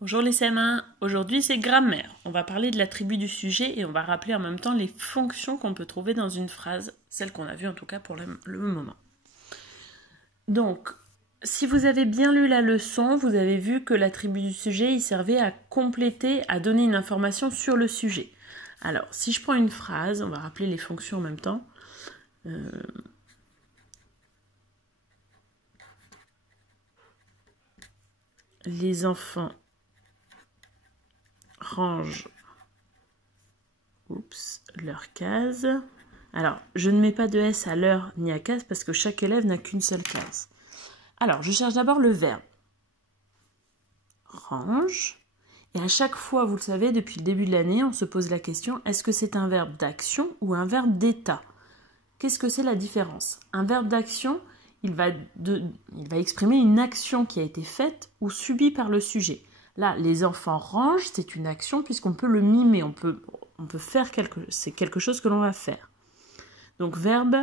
Bonjour les CM1, aujourd'hui c'est grammaire. On va parler de l'attribut du sujet et on va rappeler en même temps les fonctions qu'on peut trouver dans une phrase, celles qu'on a vues en tout cas pour le moment. Donc, si vous avez bien lu la leçon, vous avez vu que l'attribut du sujet, il servait à compléter, à donner une information sur le sujet. Alors, si je prends une phrase, on va rappeler les fonctions en même temps. Les enfants rangent leur case. Alors, je ne mets pas de S à l'heure ni à case parce que chaque élève n'a qu'une seule case. Alors, je cherche d'abord le verbe. Range. Et à chaque fois, vous le savez, depuis le début de l'année, on se pose la question, est-ce que c'est un verbe d'action ou un verbe d'état? Qu'est-ce que c'est la différence? Un verbe d'action, il va exprimer une action qui a été faite ou subie par le sujet. Là, les enfants rangent, c'est une action puisqu'on peut le mimer, on peut faire c'est quelque chose que l'on va faire. Donc, verbe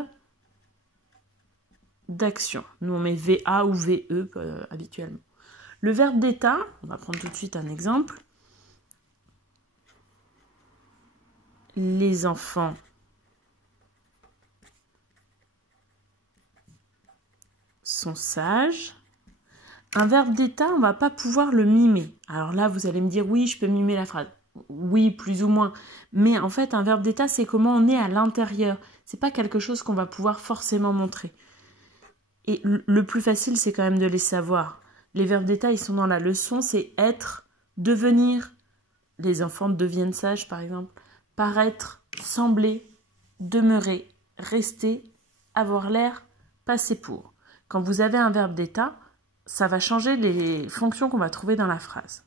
d'action. Nous, on met VA ou VE habituellement. Le verbe d'état, on va prendre tout de suite un exemple. Les enfants sont sages. Un verbe d'état, on ne va pas pouvoir le mimer. Alors là, vous allez me dire, oui, je peux mimer la phrase. Oui, plus ou moins. Mais en fait, un verbe d'état, c'est comment on est à l'intérieur. C'est pas quelque chose qu'on va pouvoir forcément montrer. Et le plus facile, c'est quand même de les savoir. Les verbes d'état, ils sont dans la leçon, c'est être, devenir. Les enfants deviennent sages, par exemple. Paraître, sembler, demeurer, rester, avoir l'air, passer pour. Quand vous avez un verbe d'état, ça va changer les fonctions qu'on va trouver dans la phrase.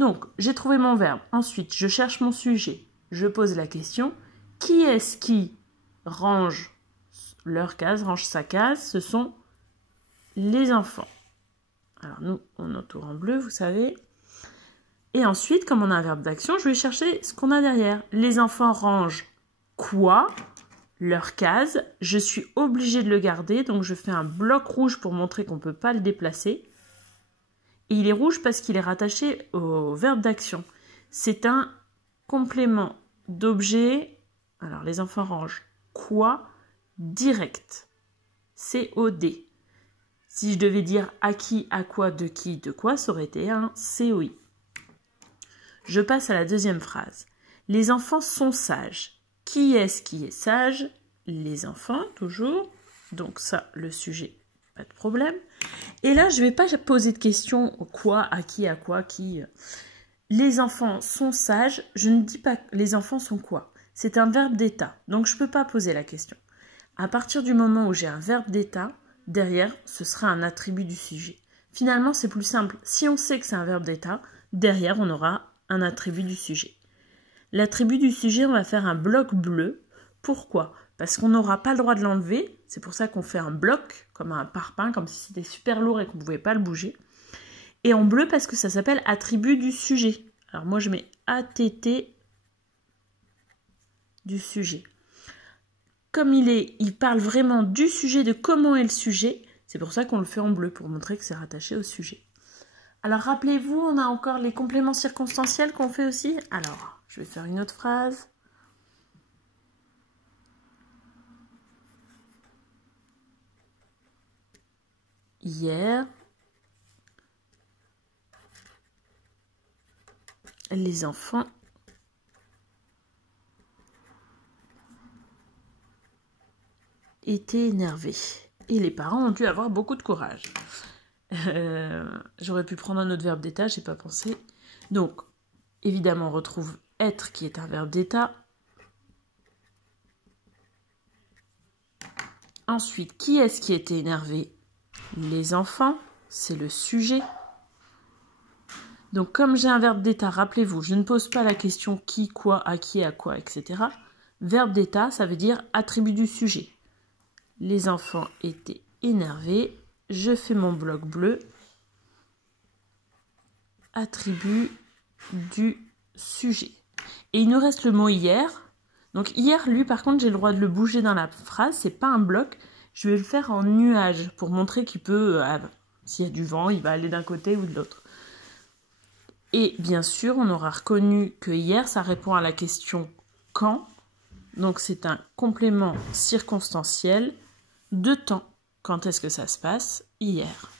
Donc, j'ai trouvé mon verbe. Ensuite, je cherche mon sujet. Je pose la question. Qui est-ce qui range leur case, range sa case? Ce sont les enfants. Alors, nous, on entoure en bleu, vous savez. Et ensuite, comme on a un verbe d'action, je vais chercher ce qu'on a derrière. Les enfants rangent quoi? Leur case. Je suis obligée de le garder, donc je fais un bloc rouge pour montrer qu'on ne peut pas le déplacer. Et il est rouge parce qu'il est rattaché au verbe d'action. C'est un complément d'objet. Alors, les enfants rangent quoi? Direct. C-O-D. Si je devais dire à qui, à quoi, de qui, de quoi, ça aurait été un COI. Je passe à la deuxième phrase. Les enfants sont sages. Qui est-ce qui est sage? Les enfants, toujours. Donc ça, le sujet, pas de problème. Et là, je ne vais pas poser de questions. Quoi, à quoi, qui. Les enfants sont sages. Je ne dis pas les enfants sont quoi. C'est un verbe d'état. Donc je ne peux pas poser la question. À partir du moment où j'ai un verbe d'état, derrière, ce sera un attribut du sujet. Finalement, c'est plus simple. Si on sait que c'est un verbe d'état, derrière, on aura un attribut du sujet. L'attribut du sujet, on va faire un bloc bleu. Pourquoi? Parce qu'on n'aura pas le droit de l'enlever. C'est pour ça qu'on fait un bloc, comme un parpaing, comme si c'était super lourd et qu'on ne pouvait pas le bouger. Et en bleu, parce que ça s'appelle attribut du sujet. Alors moi, je mets ATT du sujet. Comme il parle vraiment du sujet, de comment est le sujet, c'est pour ça qu'on le fait en bleu, pour montrer que c'est rattaché au sujet. Alors, rappelez-vous, on a encore les compléments circonstanciels qu'on fait aussi. Alors, je vais faire une autre phrase. Hier, les enfants étaient énervés. Et les parents ont dû avoir beaucoup de courage. J'aurais pu prendre un autre verbe d'état, j'ai pas pensé. Donc, évidemment, on retrouve être qui est un verbe d'état. Ensuite, qui est-ce qui était énervé? Les enfants, c'est le sujet. Donc, comme j'ai un verbe d'état, rappelez-vous, je ne pose pas la question qui, quoi, à quoi, etc. Verbe d'état, ça veut dire attribut du sujet. Les enfants étaient énervés. Je fais mon bloc bleu. Attribut du sujet. Et il nous reste le mot hier. Donc hier, lui, par contre, j'ai le droit de le bouger dans la phrase. C'est pas un bloc. Je vais le faire en nuage pour montrer qu'il peut, s'il y a du vent, il va aller d'un côté ou de l'autre. Et bien sûr, on aura reconnu que hier, ça répond à la question « quand ». Donc, c'est un complément circonstanciel de temps. Quand est-ce que ça se passe? Hier.